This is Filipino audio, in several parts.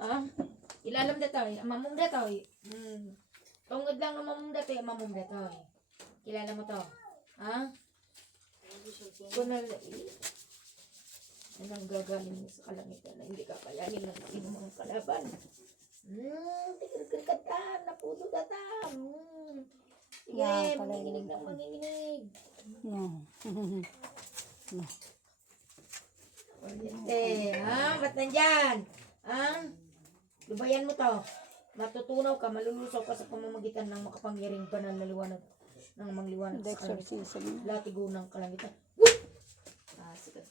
Ha? Ilalam datoy. Amamong datoy. Tungod lang ng mamong datoy. Amamong datoy. Kilala mo to? Ha? Kunal. Anong gagaling mo sa kalangitan na hindi kakayanin ng sino mga kalaban? Tikir-kir-katan. Napuso datam. Sige, manginginig ng manginginig. Ha? Ba't nandyan? Ha? Lubayan mo to. Matutunaw ka, malulusaw ka sa pamamagitan ng makapangyariang banal na liwanag ng mangliwanag sa kalangitan. Latigo ng kalangitan. Sikat.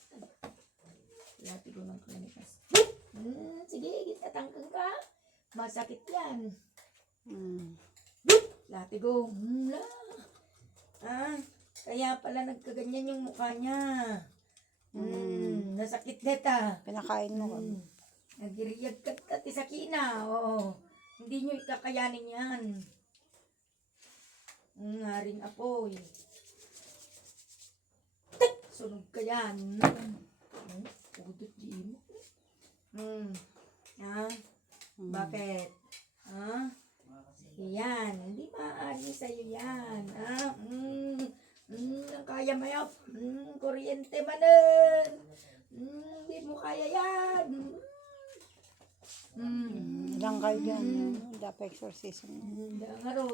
Latigo ng kalangitan. Sige, gitatangkang ka. Masakit yan. Latigo. Kaya pala nagkaganyan yung mukha niya. Nasakit neta. Pinakain mo ka. Nagiriyag ka ti sakina. Hindi nyo ikakayanin yan. Ngaring apoy. Sunog ka yan. Pudot di mo. Bakit? Yan. Hindi maaari sa'yo yan. Kaya mo yun. Kuryente manan. Hindi mo kaya yan. Ilang kayo dyan. Dapat exorcism.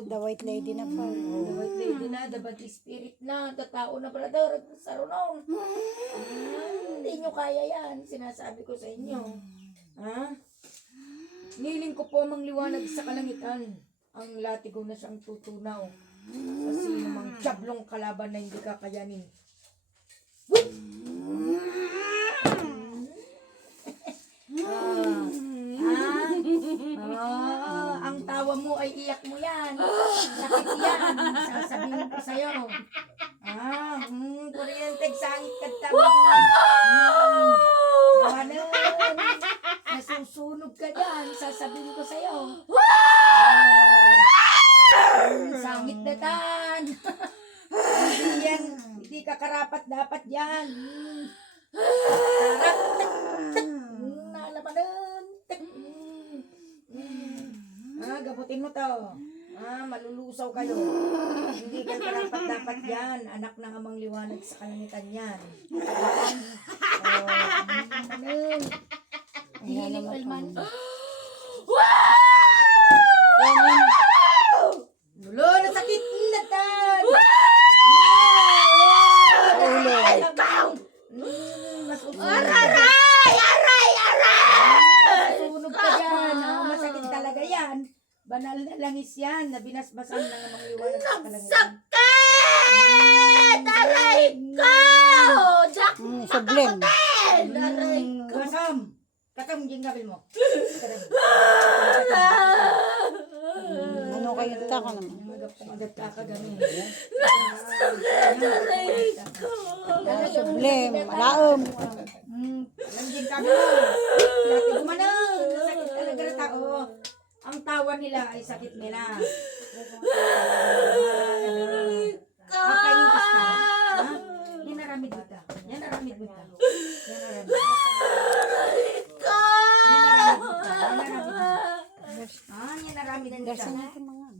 The white lady na pa. The white lady na. The bad spirit na. The tao na brother. Sarunong. Hindi nyo kaya yan. Sinasabi ko sa inyo. Niling ko po mangliwanag sa kalangitan. Ang latigo na siyang tutunaw. Sa sino mang tiyablong kalaban na hindi kakayanin. Ang tawa mo ay iyak mo yan. Sakit yan. Sasabihin ko sa'yo. Kuryente, sangit ka tabi. Tawanan. Nasusunog ka dyan. Sasabihin ko sa'yo. Sangit na tan. Hindi yan. Hindi ka karapat dapat yan. Nalamanan. Gabutin mo to. Malulusaw kayo. Hindi ka karapat dapat yan. Anak ng amang liwanag sa kalangitan yan. Hiling alman. Nulo, nasakit na tan. Sunog ka dyan. Masakit talaga yan. Banal na langis yan. Nabinasbasan ng mga liwanag sa kalangitan. Sakit! Aray ko! Sublime. Aray ko! Kasam! Kasam, yung gabil mo. Ano kayo ta ka naman? Magagpa ka gano'n. Aray ko! Sublime. Malaom. Langging kami mo. Lati gumanang. Sakit talaga na tao. Ang tawa nila ay sakit nila. Makain ka sa yan naramid mo ta. Yan naramid mo ta. Yan naramid mo. Yan naramid mo ta.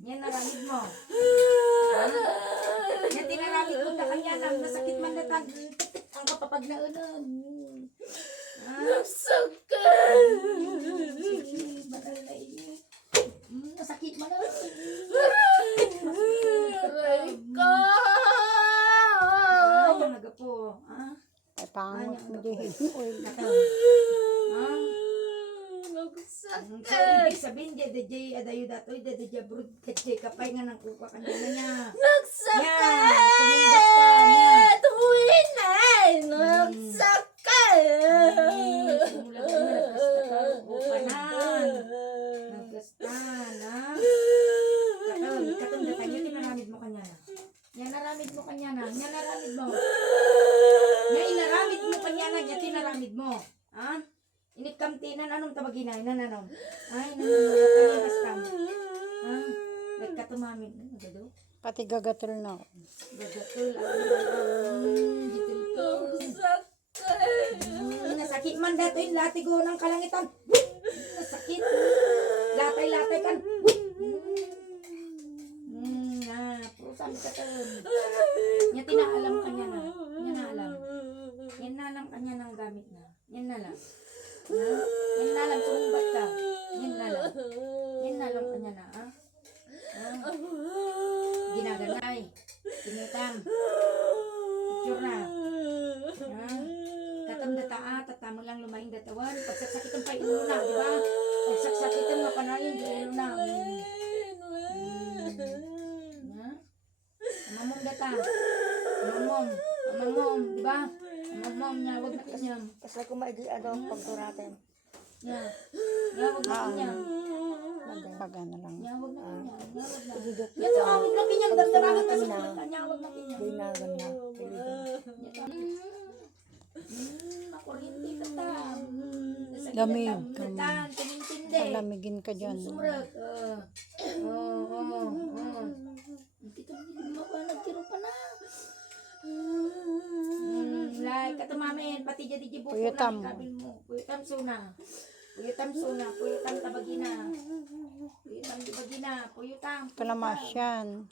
Yan naramid mo. Yan tinaramid mo ta kanya lang. Nasakit man na ta. Ang kapapag na unan. Sakit! Bakal na iyo. Nasakit man na. Aray ko! Ano naga po? Ay, pangot mo din. So, Nagsakit! ibig sabihin, DJ adayo datoy, DJ brud, DJ kapay nga ng kuka kanina niya. Nagsakit! Huwinay! Nagsakit! Nagkastan, ha? Katong datang niya, tinaramid mo kanya na. Yan naramid mo kanya na. Yan naramid mo. Yan inaramid mo kanya na. Yan tinaramid mo. Ha? Inikamtinan, anong tabagina? Nananong? Ay, nananong. Kastam. Ha? Nagkatumamid. Ano gado? Pati gagatol na ako. Gagatul. Nagsakit! Nasakit man dato yung latigo ng kalangitan. Nasakit. katawan. Nya tinaalam ka niya na. Yan na alam. Yan na lang kanya ng gamit na. Yan na lang. Ha? Yan na lang, sumumbat ka. Yan na lang. Yan na lang kanya na, ha? Ha? Ginaganay. Tinitang. Picture na. Ha? Katamdata tatamo lang lumaing datawan. Pagsaksakitan pa ilo na, di ba? Pagsaksakitan mapanayin, di ulo na. Ha? Mamom data. Mamom, di ba? Mamom niya, wag na kanyang. Kasi kung maigi, pagturatin. Nya, wag na kanyang. Pagana lang. Nya, wag na kanyang. Nya, wag na. Nya, wag na kanyang. Damdaragan kasi wag na kanyang, wag na kanyang. Binagan na. Makurinti ka tam. Lamig. Tan, tumintindi. Lamigin ka dyan. Sumurag. Dito mo ba nagtiro pa na? Like, katumamin, pati jadi buko Puyutam. na ikabil mo. Puyutam suna. Puyutam suna. Puyutam tabagina. Puyutam tabagina. Puyutam. Kalamasyan.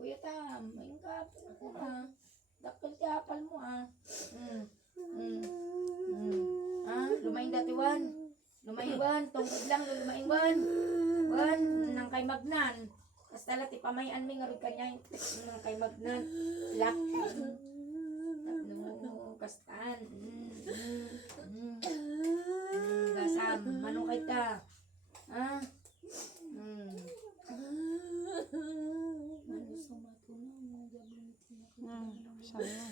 Puyutam. Mayroon ka. Ako na. Dakal ka apal mo ah. Lumaing datiwan. Lumaing wan. Tungkod lang lumaing wan. Wan. Nang kay magnan. Basta lati pamayan mi nga rin kanya. Nang kay magnan. Lak. Tapno. Kastaan. Gasam. Manong kay ta. Ha? Manong sa matunaw. Sana.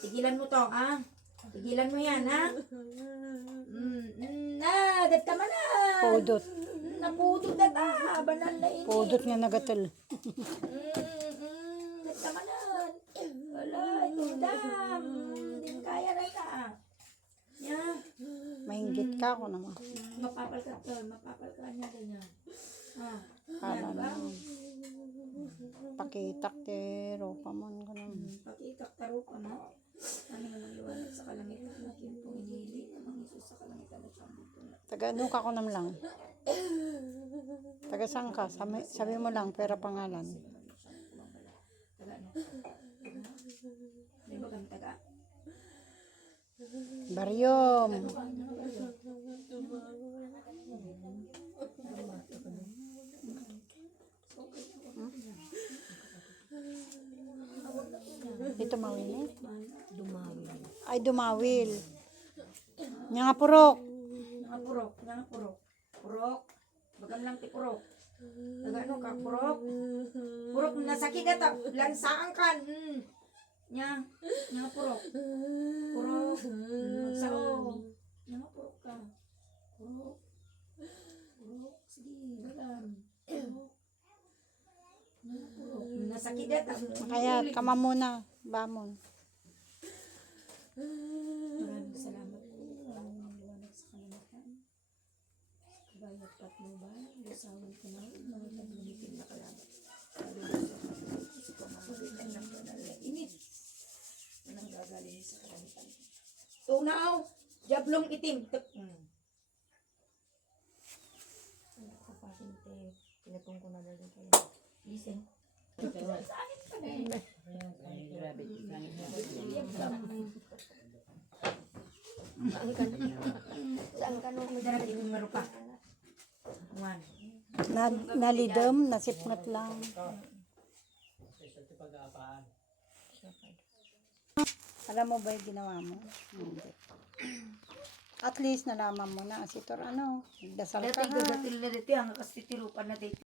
Tigilan mo to, ha? Tigilan mo yan, ha? Data man na. Pudot. Napudot na ta. Banan na ini. Pudot nga nagatal. Data man na. Wala, ito dam. Hindi mo kaya na ta. Yan. Mahinggit ka ako naman. Mapapal ka to. Mapapal ka niya ganyan. Kala Yan ba? na. Pakitak tero pa man ka naman. Pakitak taro ka mo. Ano naman liwanag sa kalangitan. Nakin pong inili. Namang Isus sa kalangitan at sa mundo na. Taga ano ka ko naman lang. Taga saan ka? Sabi mo lang, pera pangalan. Taga ano? May bagang taga. Baryom. Ito mawin eh. Ay, dumawil. Nya nga purok. Nga purok. Purok. Bagang lang ti purok. Taga ano ka? Purok. Purok nasakit ata. Lansaan kan. Nya purok. Purok. Sao. Nya purok ka. Purok. Purok. Sige, bagang. Purok. Purok. Nasakit ata. Kaya kama muna. Bamon. Maraming salamat po. Maraming liwanag sa kalangitan. Kabayat patlo ba? Lusawin ko na. Mga naglumitin na kalamat. Sa pamamagitan ng banal na init. Anong gagaling sa kalangitan? Tunaw! Jablong itim! Kapatinte. Pinatong ko na lang kayo. Listen. Sakit ka na eh. Saan ka nung madarag yung marupa? One. Nalidom, nasipngat lang. Alam mo ba yung ginawa mo? Hindi. At least nalaman mo na. Asitor ano, dasal ka Dati ha. gagatil na dati. Ang kastitirupan na dati.